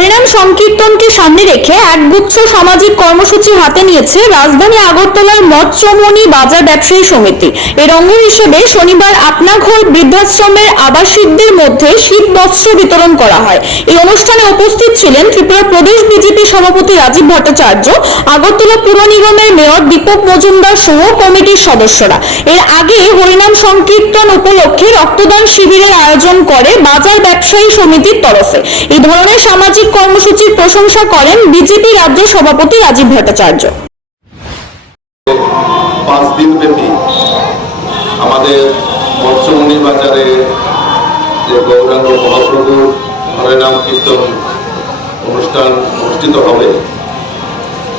হরিনাম সংকীর্তনকে সামনে রেখে একগুচ্ছ সামাজিক কর্মসূচি হাতে নিয়েছে রাজধানী আগরতলার মৎস্যমণি বাজার ব্যবসায়ী সমিতি। এর অঙ্গ হিসেবে শনিবার আপনাঘর বৃদ্ধাশ্রমের আবাসিকদের মধ্যে শীত বস্ত্র বিতরণ করা হয়। এই অনুষ্ঠানে উপস্থিত ছিলেন ত্রিপুরা প্রদেশ বিজেপি সভাপতি রাজীব ভট্টাচার্য, আগরতলা পুর নিগমের মেয়র দীপক মজুমদার সহ কমিটির সদস্যরা। এর আগে হরিনাম সংকীর্তন উপলক্ষে রক্তদান শিবিরের আয়োজন করে বাজার ব্যবসায়ী সমিতির তরফে। এই ধরনের সামাজিক কর্মসূচির প্রশংসা করেন বিজেপি রাজ্য সভাপতি রাজীব ভট্টাচার্য। পাঁচ দিন ব্যাপী আমাদের মৎস্যমণি বাজারে যে গৌরাঙ্গ মহাপ্রভুর হরিনাম কীর্তন অনুষ্ঠান অনুষ্ঠিত হবে,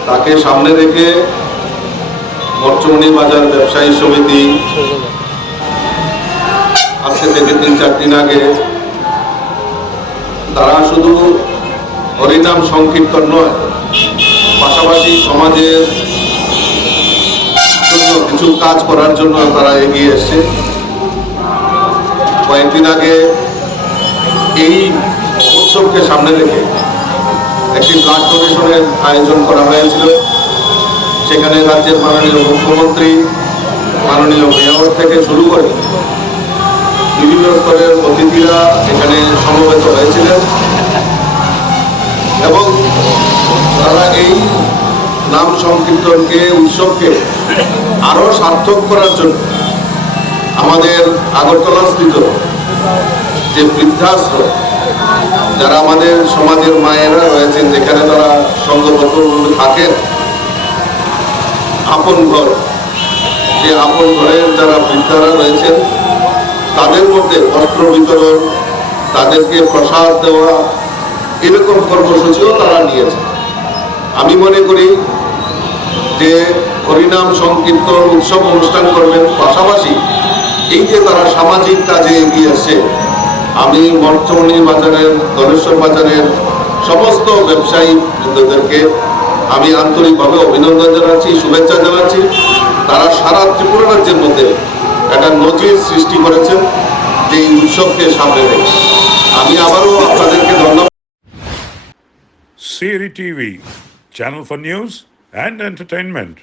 তাকে সামনে রেখে মৎস্যমণি বাজার ব্যবসায়ী সমিতি আজকে থেকে তিন চার দিন আগে তারা শুধু হরিনাম সংকীর্তন নয়। পাশাপাশি সমাজের জন্য কিছু কাজ করার জন্য তারা এগিয়ে এসছে। কয়েকদিন আগে এই উৎসবকে সামনে রেখে একটি ব্লাড ডোনেশনের আয়োজন করা হয়েছিল। সেখানে রাজ্যের মাননীয় মুখ্যমন্ত্রী, মাননীয় মেয়র থেকে শুরু করে বিভিন্ন স্তরের অতিথিরা এখানে সমবেত হয়েছিলেন। নাম সংকীর্তনকে, উৎসবকে আরও সার্থক করার জন্য আমাদের আগরতলা স্থিত যে বৃদ্ধাশ্রম, যারা আমাদের সমাজের মায়েরা রয়েছেন, যেখানে তারা সঙ্গবদ্ধ থাকেন, আপন ঘর, যে আপন ঘরের যারা বৃদ্ধারা রয়েছেন, তাদের মধ্যে বস্ত্র বিতরণ, তাদেরকে প্রসাদ দেওয়া, এরকম কর্মসূচিও তারা নিয়েছে আমি মনে করি যে হরিনাম সংকীর্তন উৎসব অনুষ্ঠান করবেন, পাশাপাশি এই যে তারা সামাজিক কাজে এগিয়ে এসছে, আমি মর্চমণি বাজারের দলেশ্বর বাজারের সমস্ত ব্যবসায়ী বৃন্দদেরকে আমি আন্তরিকভাবে অভিনন্দন জানাচ্ছি, শুভেচ্ছা জানাচ্ছি। তারা সারা ত্রিপুরা রাজ্যের মধ্যে একটা নজির সৃষ্টি করেছেন যে এই উৎসবকে সামনে রেখে। আমি আবারও আপনাদেরকে ধন্যবাদ। Siri TV, channel for news and entertainment.